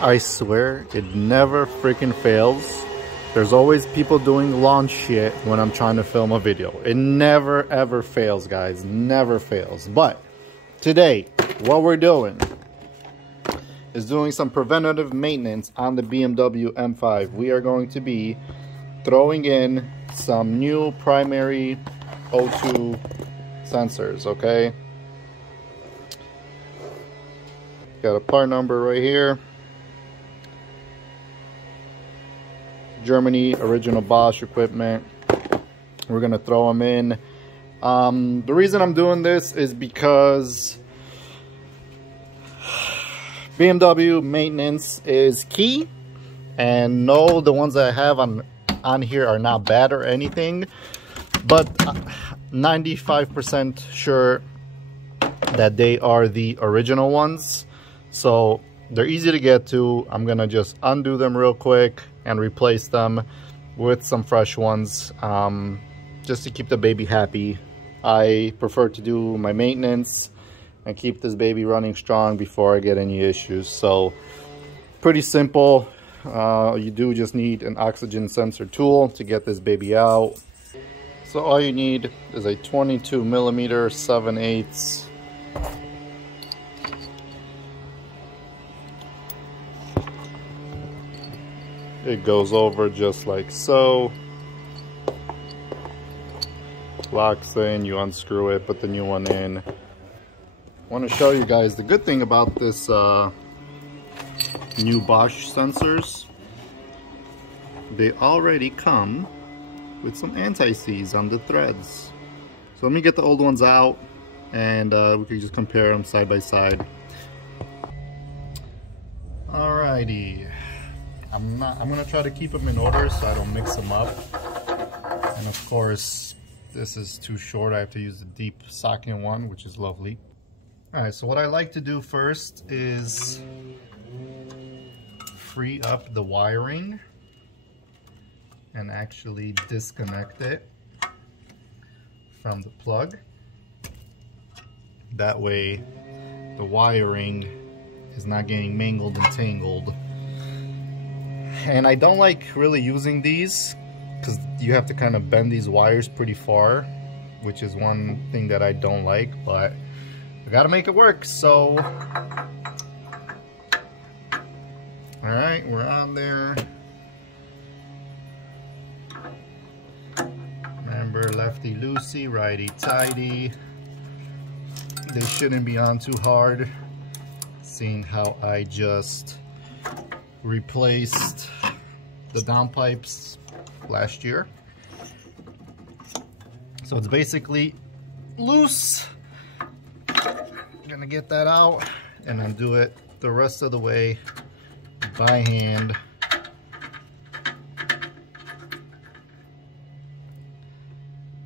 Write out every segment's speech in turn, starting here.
I swear it never freaking fails. There's always people doing launch shit when I'm trying to film a video. It never ever fails, guys. Never fails. But today, what we're doing is doing some preventative maintenance on the BMW M5. We are going to be throwing in some new primary O2 sensors, okay? Got a part number right here. Germany, original Bosch equipment. We're gonna throw them in. The reason I'm doing this is because BMW maintenance is key, and no, the ones that I have on here are not bad or anything, but 95% sure that they are the original ones, so they're easy to get to. I'm gonna just undo them real quick and replace them with some fresh ones, just to keep the baby happy. I prefer to do my maintenance and keep this baby running strong before I get any issues. So pretty simple. You do just need an oxygen sensor tool to get this baby out. So all you need is a 22mm 7/8. It goes over just like so. Locks in, you unscrew it, put the new one in. I want to show you guys the good thing about this new Bosch sensors. They already come with some anti-seize on the threads. So let me get the old ones out and we can just compare them side by side. Alrighty. I'm gonna try to keep them in order so I don't mix them up. And of course, this is too short. I have to use the deep socket one, which is lovely. All right, so what I like to do first is free up the wiring and actually disconnect it from the plug. That way the wiring is not getting mangled and tangled. And I don't like really using these because you have to kind of bend these wires pretty far, which is one thing that I don't like, but I gotta make it work. So all right, we're on there. Remember, lefty loosey, righty tighty. They shouldn't be on too hard, seeing how I just replaced the downpipes last year. So it's basically loose. I'm gonna get that out and undo it the rest of the way by hand.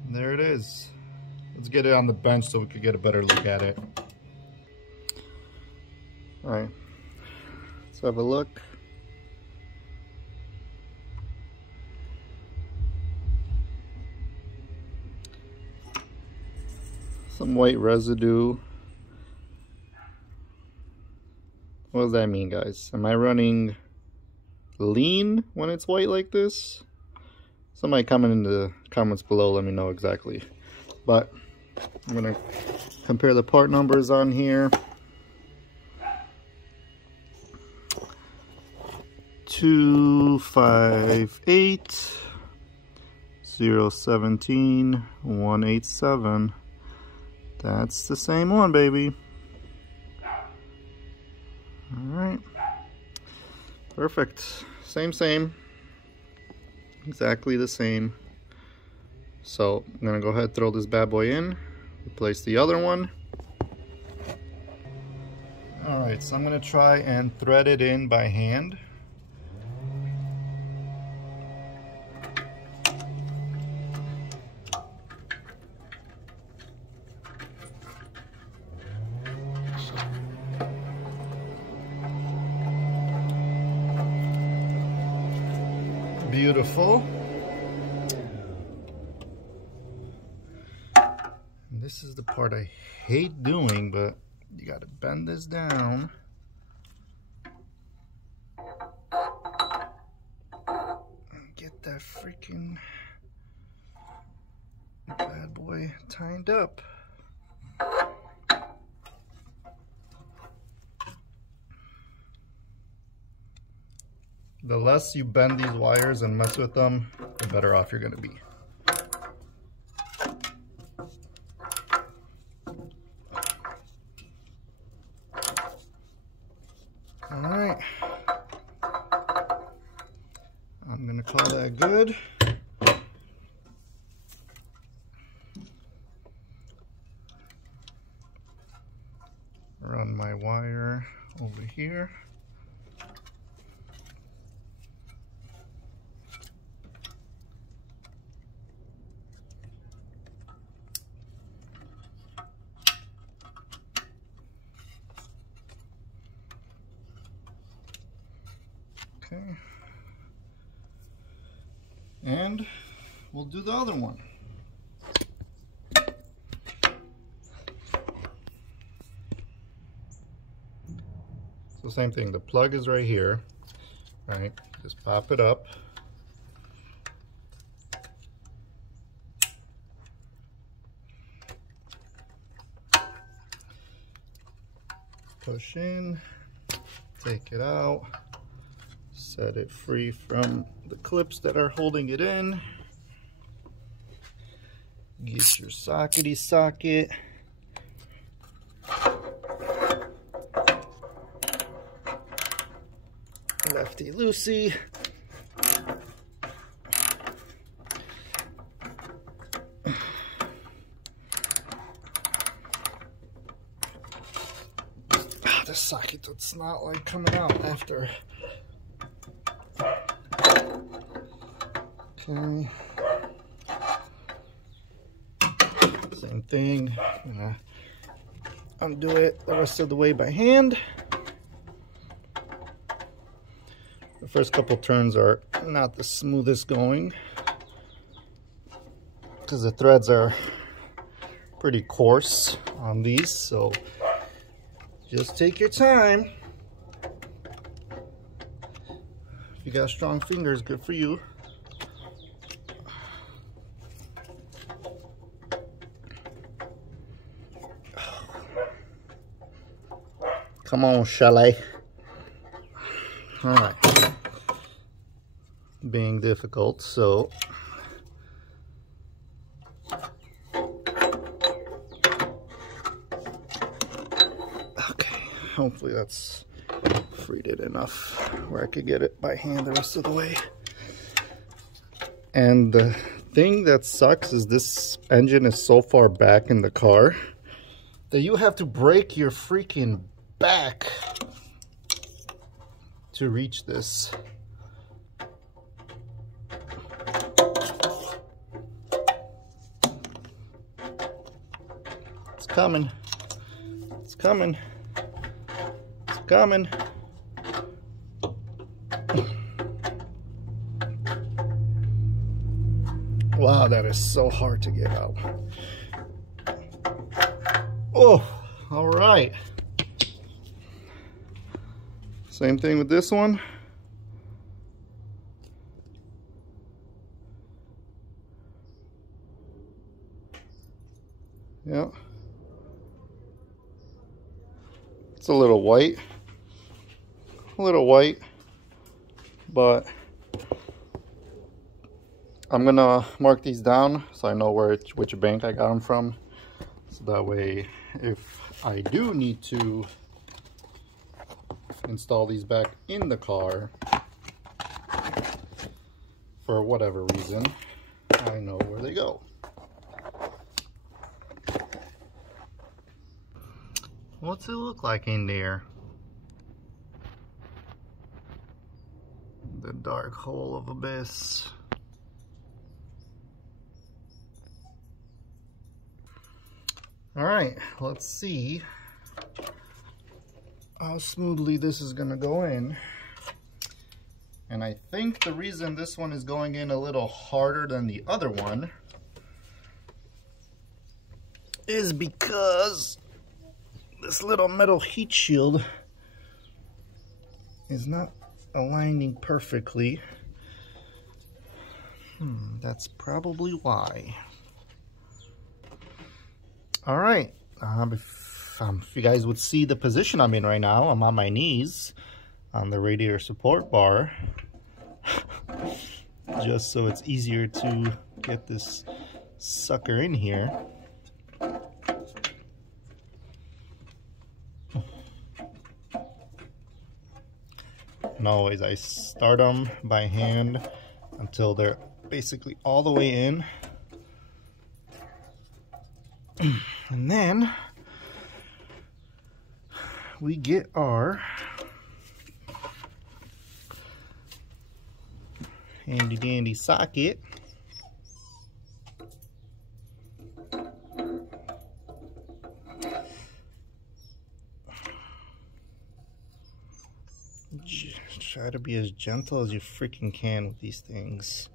And there it is. Let's get it on the bench so we could get a better look at it. All right, let's have a look. Some white residue. What does that mean, guys? Am I running lean when it's white like this? Somebody comment in the comments below, let me know exactly. But I'm gonna compare the part numbers on here. 258 017 187. That's the same one, baby. All right, perfect. Same, exactly the same. So I'm gonna go ahead and throw this bad boy in, replace the other one. All right, so I'm gonna try and thread it in by hand. Beautiful. And this is the part I hate doing, but you got to bend this down. freaking bad boy tightened up. The less you bend these wires and mess with them, the better off you're going to be. All right. I'm going to call that good. Run my wire over here. Okay. And we'll do the other one. So same thing, the plug is right here, right? Just pop it up. Push in, take it out, set it free from the clips that are holding it in. Get your sockety socket. Lefty loosey. The socket that's not like coming out after. Okay. Same thing. I'm gonna undo it the rest of the way by hand. The first couple turns are not the smoothest going because the threads are pretty coarse on these, so just take your time. If you got strong fingers, good for you. Come on, Chalet. All right. Being difficult, so okay, hopefully that's freed it enough where I could get it by hand the rest of the way. And the thing that sucks is this engine is so far back in the car that you have to break your freaking back to reach this. It's coming. It's coming. It's coming. Wow, that is so hard to get out. Oh, all right. Same thing with this one. Yeah. It's a little white, but I'm gonna mark these down so I know which bank I got them from. So that way, if I do need to install these back in the car for whatever reason, I know where they go. What's it look like in there? The dark hole of abyss. All right, let's see how smoothly this is gonna go in. And I think the reason this one is going in a little harder than the other one is because this little metal heat shield is not aligning perfectly. That's probably why. All right, if you guys would see the position I'm in right now, I'm on my knees on the radiator support bar, just so it's easier to get this sucker in here. And always I start them by hand until they're basically all the way in. And then we get our handy dandy socket. Try to be as gentle as you freaking can with these things.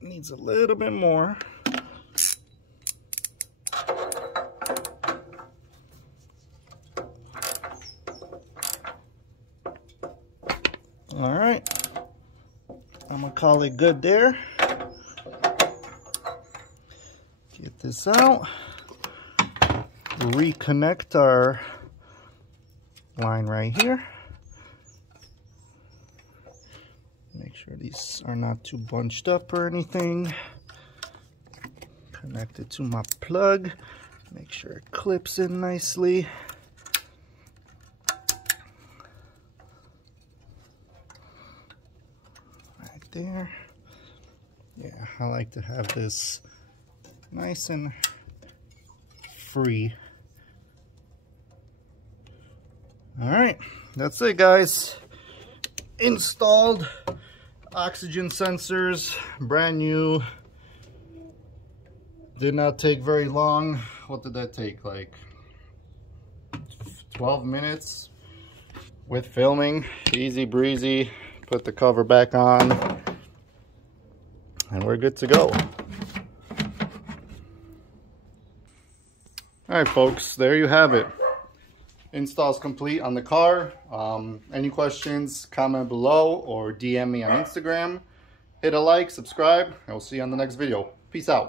Needs a little bit more. All right, I'm gonna call it good there. Get this out. Reconnect our line right here. Make sure these are not too bunched up or anything. Connect it to my plug. Make sure it clips in nicely. Right there. Yeah, I like to have this nice and free. All right, that's it, guys. Installed oxygen sensors, brand new. Did not take very long. What did that take? Like 12 minutes with filming. Easy breezy. Put the cover back on and we're good to go. All right, folks, there you have it. Install's complete on the car. Any questions, comment below or DM me on Instagram. Hit a like, subscribe, and we'll see you on the next video. Peace out.